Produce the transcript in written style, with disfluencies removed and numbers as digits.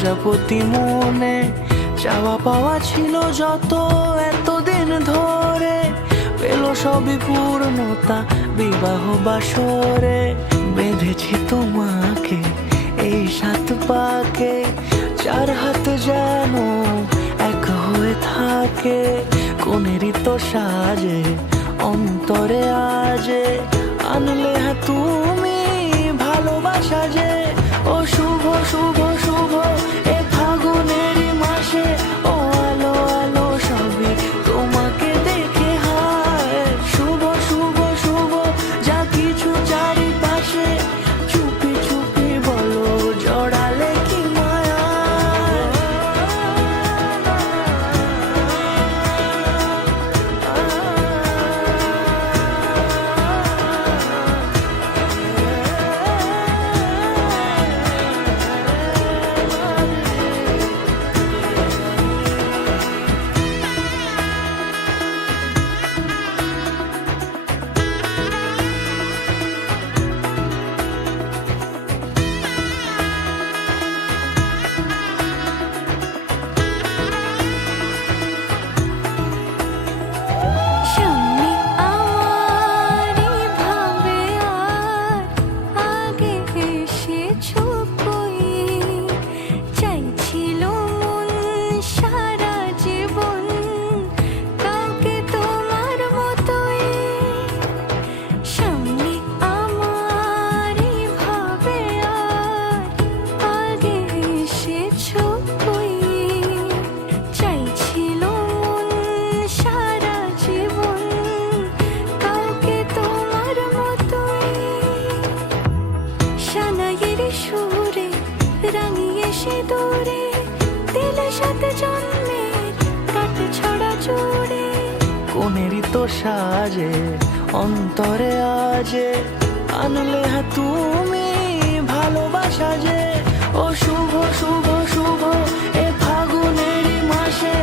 প্রজাপতি মনে চাওয়া পাওয়া ছিল যত এতদিন ধরে, পেল সবই পূর্ণতা বিবাহ বাসরে। বেঁধেছি তোমাকে এই 7 পাকে, 4 হাত যেন এক হয়ে থাকে। কোনেরই তো সাজে অন্তরে আজে, আনলে তুমি ভালোবাসা যে। ও শুভ শুভ শুভ এ ফাগুনেরই মাসে, ও আলো আলো সবই তোমাকে দেখে হায়। শুভ শুভ শুভ যা কিছু চারিপাশে, চুপি চুপি বলো জড়ালে কি মায়া। রাঙিয়ে সে দূরে দিলে 7 জন্মের কাট ছড়া জোড়ে। কোনেরই তো সাজে অন্তরে আজে, আনলে তুমি ভালোবাসা যে। ও শুভ শুভ শুভ এ ফাগুনেরই মাসে,